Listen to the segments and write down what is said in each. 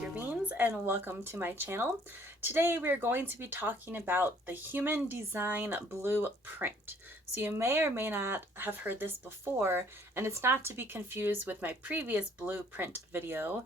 Sugar Beans and welcome to my channel. Today we are going to be talking about the human design blueprint. So you may or may not have heard this before, and it's not to be confused with my previous blueprint video,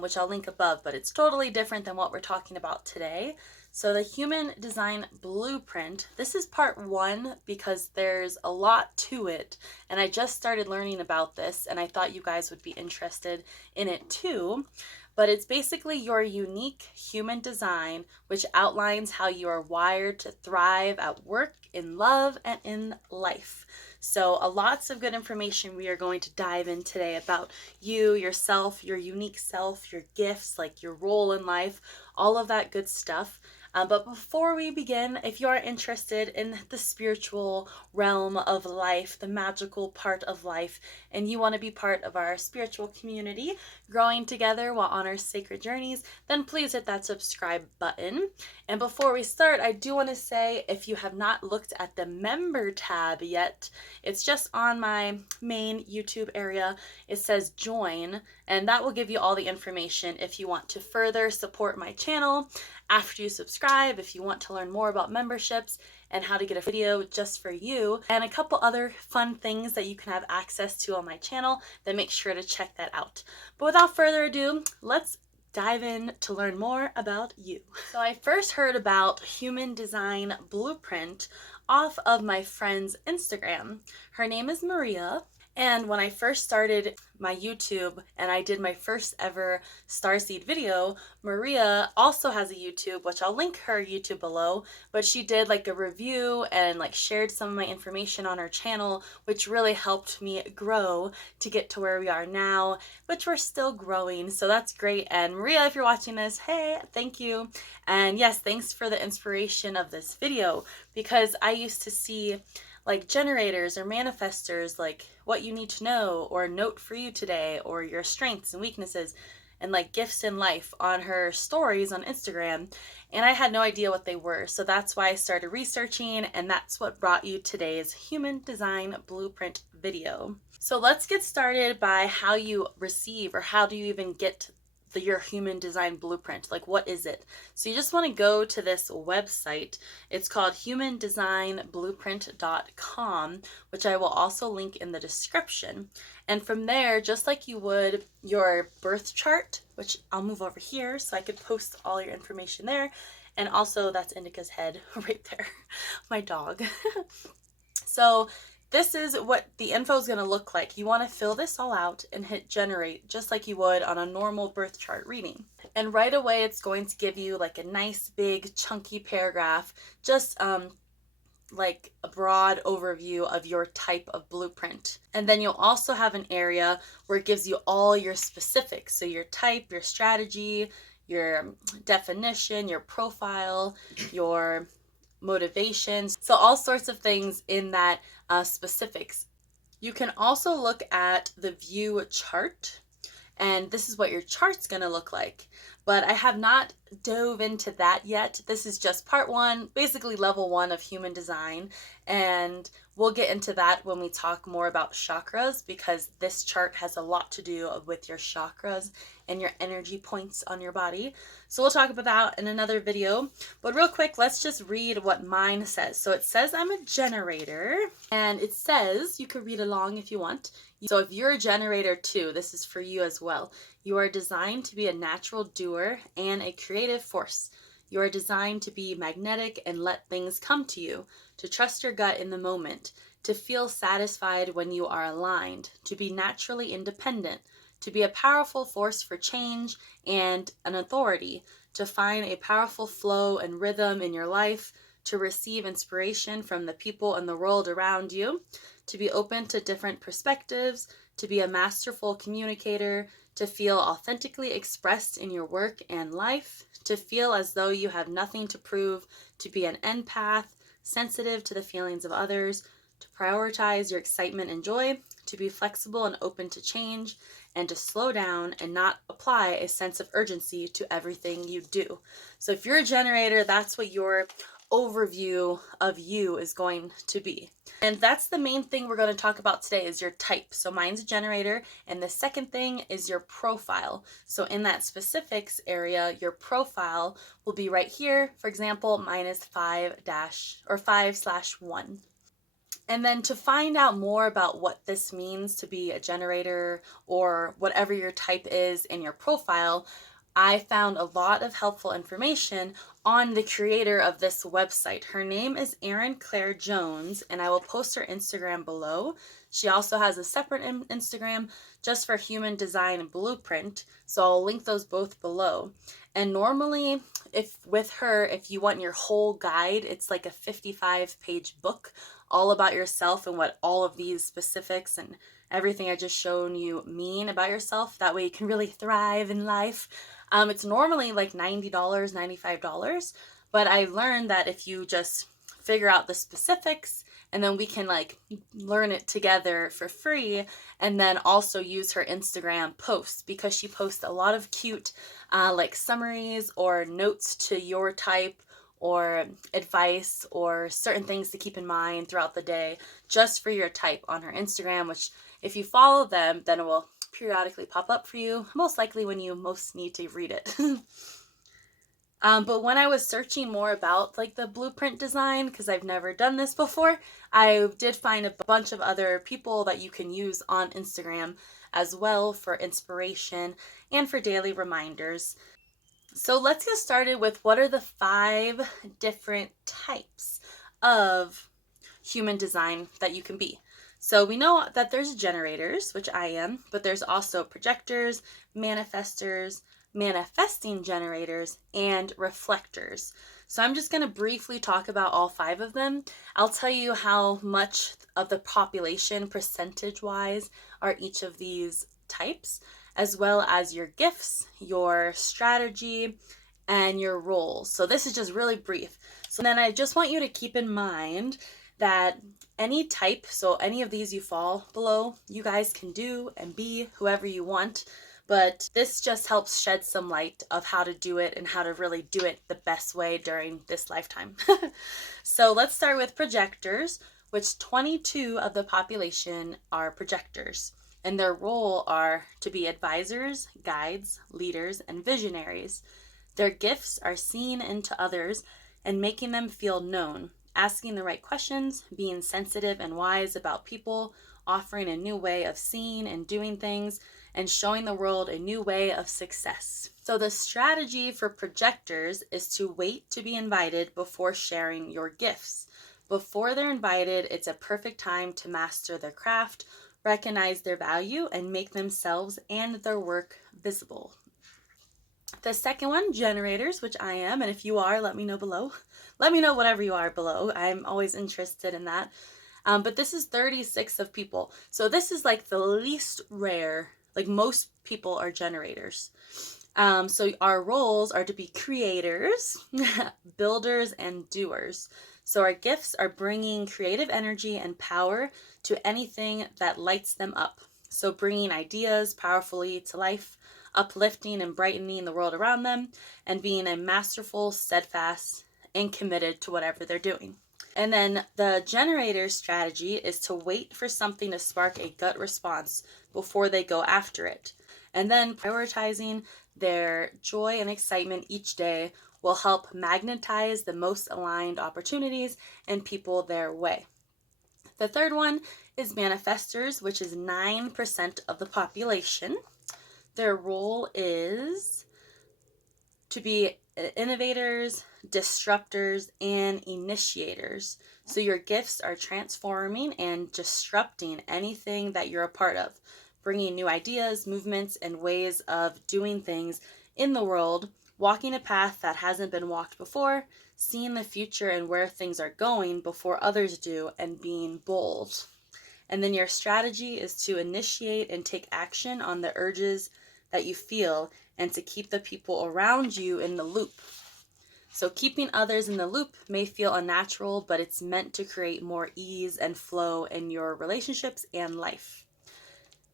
which I'll link above, but it's totally different than what we're talking about today. So the human design blueprint, this is part one because there's a lot to it, and I just started learning about this and I thought you guys would be interested in it too. But it's basically your unique human design, which outlines how you are wired to thrive at work, in love, and in life. So lots of good information we are going to dive in today about you, yourself, your unique self, your gifts, like your role in life, all of that good stuff. But before we begin, if you are interested in the spiritual realm of life, the magical part of life, and you want to be part of our spiritual community, growing together while on our sacred journeys, then please hit that subscribe button. And before we start, I do want to say, if you have not looked at the member tab yet, it's just on my main YouTube area. It says join, and that will give you all the information if you want to further support my channel after you subscribe, if you want to learn more about memberships and how to get a video just for you, and a couple other fun things that you can have access to on my channel, then make sure to check that out. But without further ado, let's dive in to learn more about you. So I first heard about human design blueprint off of my friend's Instagram. Her name is Maria. And when I first started my YouTube and I did my first ever starseed video, Maria also has a YouTube, which I'll link her YouTube below, but she did like a review and like shared some of my information on her channel, which really helped me grow to get to where we are now, which we're still growing. So that's great. And Maria, if you're watching this, hey, thank you. And yes, thanks for the inspiration of this video, because I used to see like generators or manifestors, like what you need to know, or a note for you today, or your strengths and weaknesses, and like gifts in life on her stories on Instagram. And I had no idea what they were. So that's why I started researching, and that's what brought you today's human design blueprint video. So let's get started by how you receive, or how do you even get your human design blueprint. Like, what is it? So you just want to go to this website. It's called humandesignblueprint.com, which I will also link in the description. And from there, just like you would your birth chart, which I'll move over here so I could post all your information there. And also that's Indica's head right there, my dog. So this is what the info is going to look like. You want to fill this all out and hit generate just like you would on a normal birth chart reading. And right away it's going to give you like a nice big chunky paragraph, just like a broad overview of your type of blueprint. And then you'll also have an area where it gives you all your specifics. So your type, your strategy, your definition, your profile, your motivations, so all sorts of things in that specifics. You can also look at the view chart, and this is what your chart's going to look like. But I have not dove into that yet. This is just part one, basically level one of human design. And we'll get into that when we talk more about chakras, because this chart has a lot to do with your chakras and your energy points on your body. So we'll talk about that in another video. But real quick, let's just read what mine says. So it says I'm a generator, and it says, you could read along if you want. So if you're a generator too, this is for you as well. You are designed to be a natural doer and a creative force. You are designed to be magnetic and let things come to you, to trust your gut in the moment, to feel satisfied when you are aligned, to be naturally independent, to be a powerful force for change and an authority, to find a powerful flow and rhythm in your life, to receive inspiration from the people and the world around you, to be open to different perspectives, to be a masterful communicator, to feel authentically expressed in your work and life, to feel as though you have nothing to prove, to be an empath, sensitive to the feelings of others, to prioritize your excitement and joy, to be flexible and open to change, and to slow down and not apply a sense of urgency to everything you do. So if you're a generator, that's what you're overview of you is going to be. And that's the main thing we're going to talk about today is your type. So mine's a generator, and the second thing is your profile. So in that specifics area, your profile will be right here. For example, mine is 5/1. And then to find out more about what this means to be a generator or whatever your type is in your profile, I found a lot of helpful information on the creator of this website. Her name is Erin Claire Jones, and I will post her Instagram below. She also has a separate Instagram just for human design and blueprint, so I'll link those both below. And normally, if you want your whole guide, it's like a 55-page book all about yourself and what all of these specifics and everything I just shown you mean about yourself. That way you can really thrive in life. It's normally like $90, $95, but I learned that if you just figure out the specifics and then we can like learn it together for free, and then also use her Instagram posts because she posts a lot of cute like summaries or notes to your type or advice or certain things to keep in mind throughout the day just for your type on her Instagram, which if you follow them, then it will periodically pop up for you, most likely when you most need to read it. But when I was searching more about like the blueprint design, because I've never done this before, I did find a bunch of other people that you can use on Instagram as well for inspiration and for daily reminders. So let's get started with what are the 5 different types of human design that you can be. So we know that there's generators, which I am, but there's also projectors, manifestors, manifesting generators, and reflectors. So I'm just going to briefly talk about all 5 of them. I'll tell you how much of the population percentage-wise are each of these types, as well as your gifts, your strategy, and your roles. So this is just really brief. So then I just want you to keep in mind that any type, so any of these you fall below, you guys can do and be whoever you want, but this just helps shed some light of how to do it and how to really do it the best way during this lifetime. So let's start with projectors, which 22 of the population are projectors, and their role are to be advisors, guides, leaders, and visionaries. Their gifts are seeing into others and making them feel known, asking the right questions, being sensitive and wise about people, offering a new way of seeing and doing things, and showing the world a new way of success. So the strategy for projectors is to wait to be invited before sharing your gifts. Before they're invited, it's a perfect time to master their craft, recognize their value, and make themselves and their work visible. The second one, generators, which I am, and if you are, let me know below. Let me know whatever you are below. I'm always interested in that. But this is 36 of people. So this is like the least rare, like most people are generators. So our roles are to be creators, builders, and doers. So our gifts are bringing creative energy and power to anything that lights them up. So bringing ideas powerfully to life, uplifting and brightening the world around them, and being a masterful, steadfast, and committed to whatever they're doing. And then the generator's strategy is to wait for something to spark a gut response before they go after it. And then prioritizing their joy and excitement each day will help magnetize the most aligned opportunities and people their way. The third one is manifestors, which is 9% of the population. Their role is to be innovators, disruptors, and initiators. So your gifts are transforming and disrupting anything that you're a part of, bringing new ideas, movements, and ways of doing things in the world, walking a path that hasn't been walked before, seeing the future and where things are going before others do, and being bold. And then your strategy is to initiate and take action on the urges that you feel and to keep the people around you in the loop. So keeping others in the loop may feel unnatural, but it's meant to create more ease and flow in your relationships and life.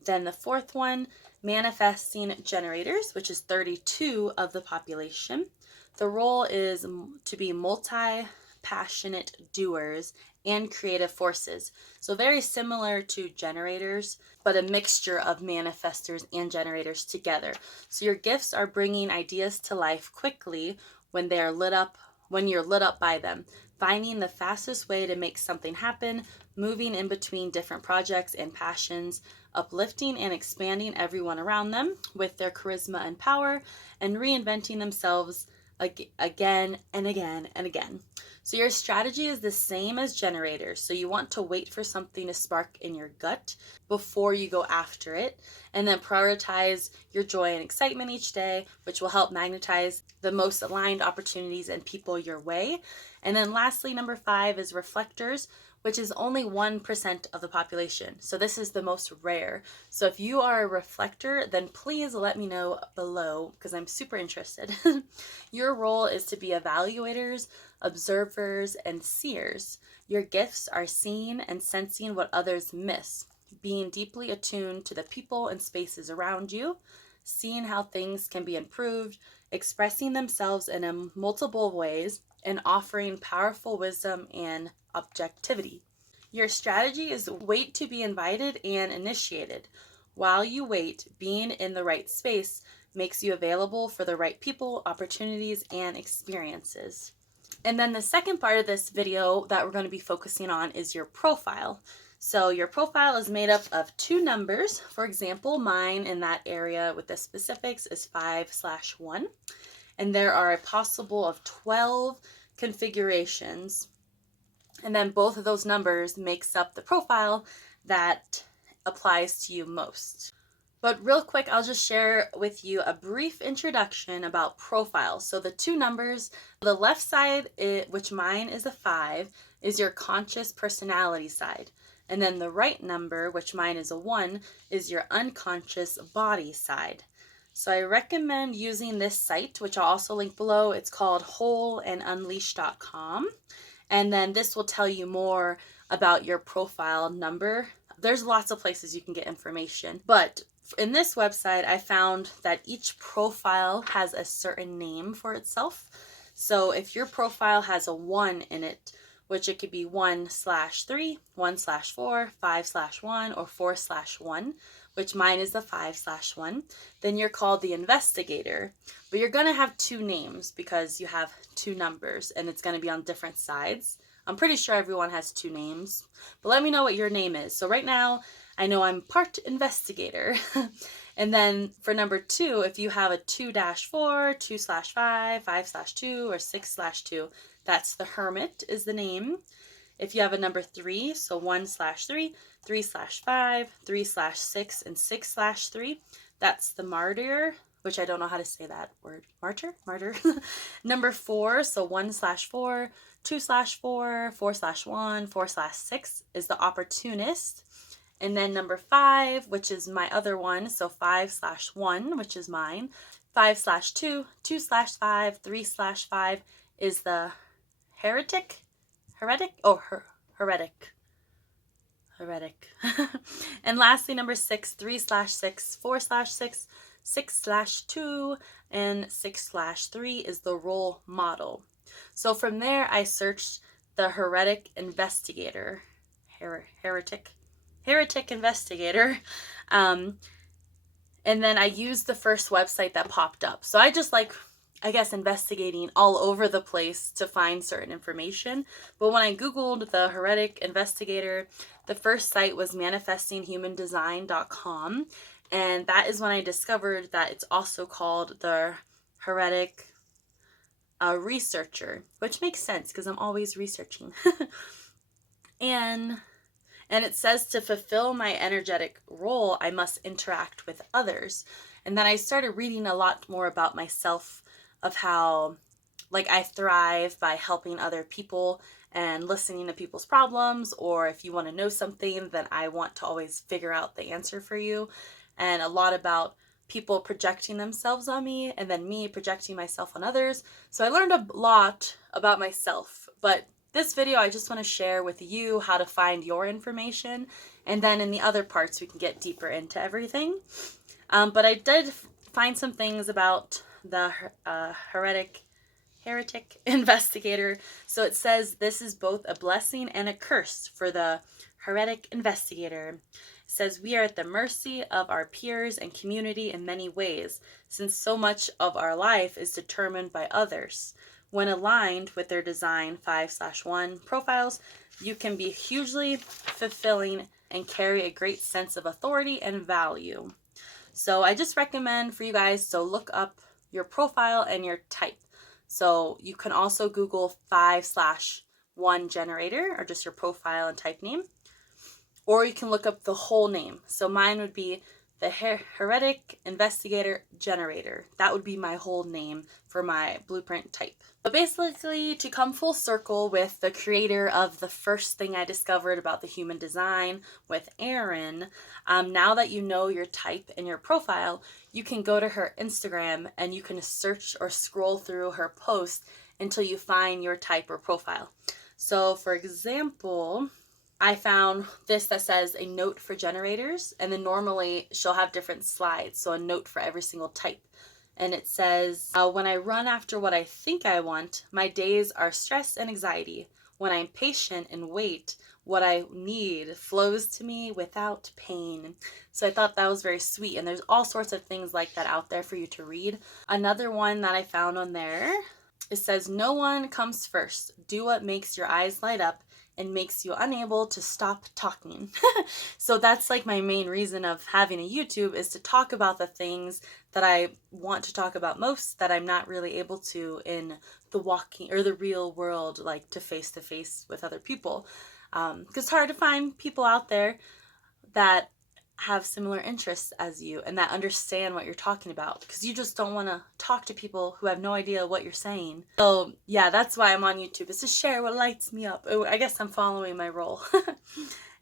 Then the fourth one, manifesting generators, which is 32 of the population. The role is to be passionate doers and creative forces. So very similar to generators, but a mixture of manifestors and generators together. So your gifts are bringing ideas to life quickly when they are lit up, when you're lit up by them, finding the fastest way to make something happen, moving in between different projects and passions, uplifting and expanding everyone around them with their charisma and power, and reinventing themselves again and again and again. So your strategy is the same as generators. So you want to wait for something to spark in your gut before you go after it, and then prioritize your joy and excitement each day, which will help magnetize the most aligned opportunities and people your way. And then lastly, number 5 is reflectors, which is only 1% of the population. So this is the most rare. So if you are a reflector, then please let me know below because I'm super interested. Your role is to be evaluators, observers, and seers. Your gifts are seeing and sensing what others miss, being deeply attuned to the people and spaces around you, seeing how things can be improved, expressing themselves in multiple ways, and offering powerful wisdom and objectivity. Your strategy is wait to be invited and initiated. While you wait, being in the right space makes you available for the right people, opportunities, and experiences. And then the second part of this video that we're going to be focusing on is your profile. So your profile is made up of 2 numbers. For example, mine in that area with the specifics is 5/1. And there are a possible of 12 configurations. And then both of those numbers makes up the profile that applies to you most. But real quick, I'll just share with you a brief introduction about profiles. So the 2 numbers, the left side, which mine is a 5, is your conscious personality side. And then the right number, which mine is a 1, is your unconscious body side. So I recommend using this site, which I'll also link below. It's called wholeandunleashed.com. And then this will tell you more about your profile number. There's lots of places you can get information, but in this website, I found that each profile has a certain name for itself. So if your profile has a 1 in it, which it could be 1/3, 1/4, 5/1, or 4/1, which mine is the 5/1, then you're called the investigator. But you're going to have 2 names because you have 2 numbers and it's going to be on different sides. I'm pretty sure everyone has 2 names, but let me know what your name is. So right now, I know I'm part investigator. And then for number 2, if you have a 2-4, 2/5, 5/2, or 6/2, that's the hermit is the name. If you have a number 3, so 1/3, 3/5, 3/6, and 6/3, that's the martyr, which I don't know how to say that word. Martyr? Number 4, so 1/4, 2/4, 4/1, 4/6 is the opportunist. And then number 5, which is my other one, so 5/1, which is mine, 5/2, 2/5, 3/5 is the heretic. And lastly, number 6, 3/6, 4/6, 6/2, and 6/3 is the role model. So from there, I searched the heretic investigator, heretic investigator, and then I used the first website that popped up. So I just investigating all over the place to find certain information. But when I Googled the heretic investigator, the first site was manifestinghumandesign.com. And that is when I discovered that it's also called the heretic researcher, which makes sense because I'm always researching. And it says to fulfill my energetic role, I must interact with others. And then I started reading a lot more about myself, of how I thrive by helping other people and listening to people's problems, or if you want to know something, then I want to always figure out the answer for you. And a lot about people projecting themselves on me and then me projecting myself on others. So I learned a lot about myself, but this video I just want to share with you how to find your information, and then in the other parts we can get deeper into everything. But I did find some things about the heretic investigator. So it says this is both a blessing and a curse for the heretic investigator. It says we are at the mercy of our peers and community in many ways, since so much of our life is determined by others. When aligned with their design 5/1 profiles, you can be hugely fulfilling and carry a great sense of authority and value. So I just recommend for you guys to look up your profile and your type. So you can also Google 5/1 generator or just your profile and type name. Or you can look up the whole name. So mine would be the heretic investigator generator. That would be my whole name for my blueprint type. But basically, to come full circle with the creator of the first thing I discovered about the human design with Erin, now that you know your type and your profile, you can go to her Instagram and you can search or scroll through her posts until you find your type or profile. So for example, I found this that says a note for generators, and then normally she'll have different slides, so a note for every single type. And it says, when I run after what I think I want, my days are stress and anxiety. When I'm patient and wait, what I need flows to me without pain. So I thought that was very sweet, and there's all sorts of things like that out there for you to read. Another one that I found on there, it says, no one comes first. Do what makes your eyes light up and makes you unable to stop talking. So that's like my main reason of having a YouTube, is to talk about the things that I want to talk about most that I'm not really able to in the walking or the real world, like to face with other people. Because it's hard to find people out there that have similar interests as you and that understand what you're talking about, because you just don't want to talk to people who have no idea what you're saying. So yeah, that's why I'm on YouTube, is to share what lights me up. Oh, I guess I'm following my role.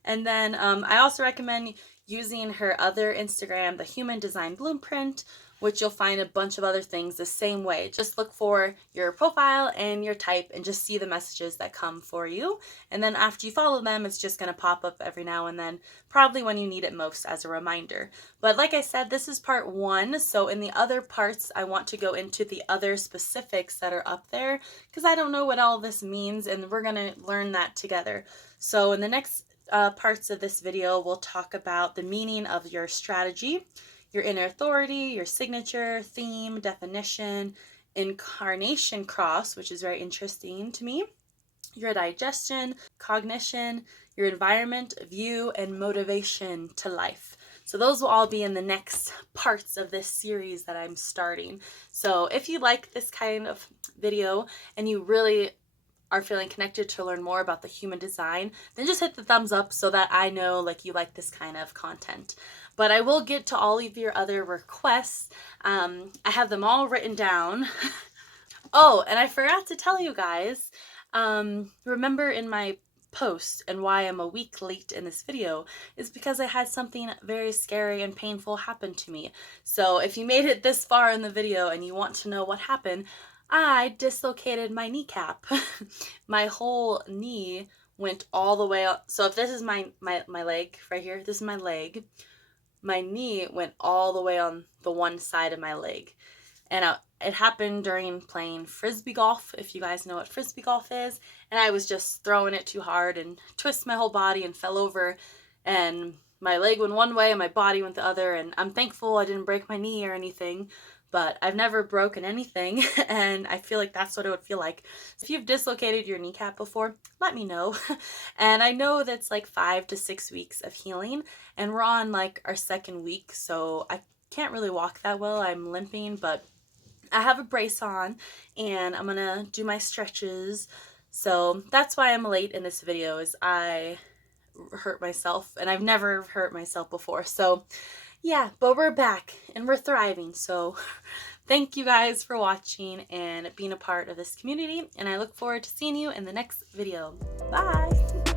And then I also recommend using her other Instagram, the Human Design Blueprint, which you'll find a bunch of other things the same way. Just look for your profile and your type and just see the messages that come for you. And then after you follow them, it's just going to pop up every now and then, probably when you need it most as a reminder. But like I said, this is part 1. So in the other parts, I want to go into the other specifics that are up there, because I don't know what all this means, and we're going to learn that together. So in the next parts of this video, we'll talk about the meaning of your strategy, your inner authority, your signature, theme, definition, incarnation cross, which is very interesting to me, your digestion, cognition, your environment, view, and motivation to life. So those will all be in the next parts of this series that I'm starting. So if you like this kind of video and you really are feeling connected to learn more about the human design, then just hit the thumbs up so that I know like you like this kind of content. But I will get to all of your other requests. I have them all written down. Oh, and I forgot to tell you guys, remember in my post, and why I'm a week late in this video is because I had something very scary and painful happen to me. So if you made it this far in the video and you want to know what happened, I dislocated my kneecap. My whole knee went all the way up. So if this is my leg right here, this is my leg. My knee went all the way on the one side of my leg. And it happened during playing frisbee golf, if you guys know what frisbee golf is. And I was just throwing it too hard and twisted my whole body and fell over. And my leg went one way and my body went the other. And I'm thankful I didn't break my knee or anything. But I've never broken anything, and I feel like that's what it would feel like. So if you've dislocated your kneecap before, let me know. And I know that's like 5 to 6 weeks of healing, and we're on like our 2nd week, so I can't really walk that well. I'm limping, but I have a brace on, and I'm gonna do my stretches. So that's why I'm late in this video, is I hurt myself, and I've never hurt myself before. So yeah, but we're back and we're thriving. So thank you guys for watching and being a part of this community. And I look forward to seeing you in the next video. Bye.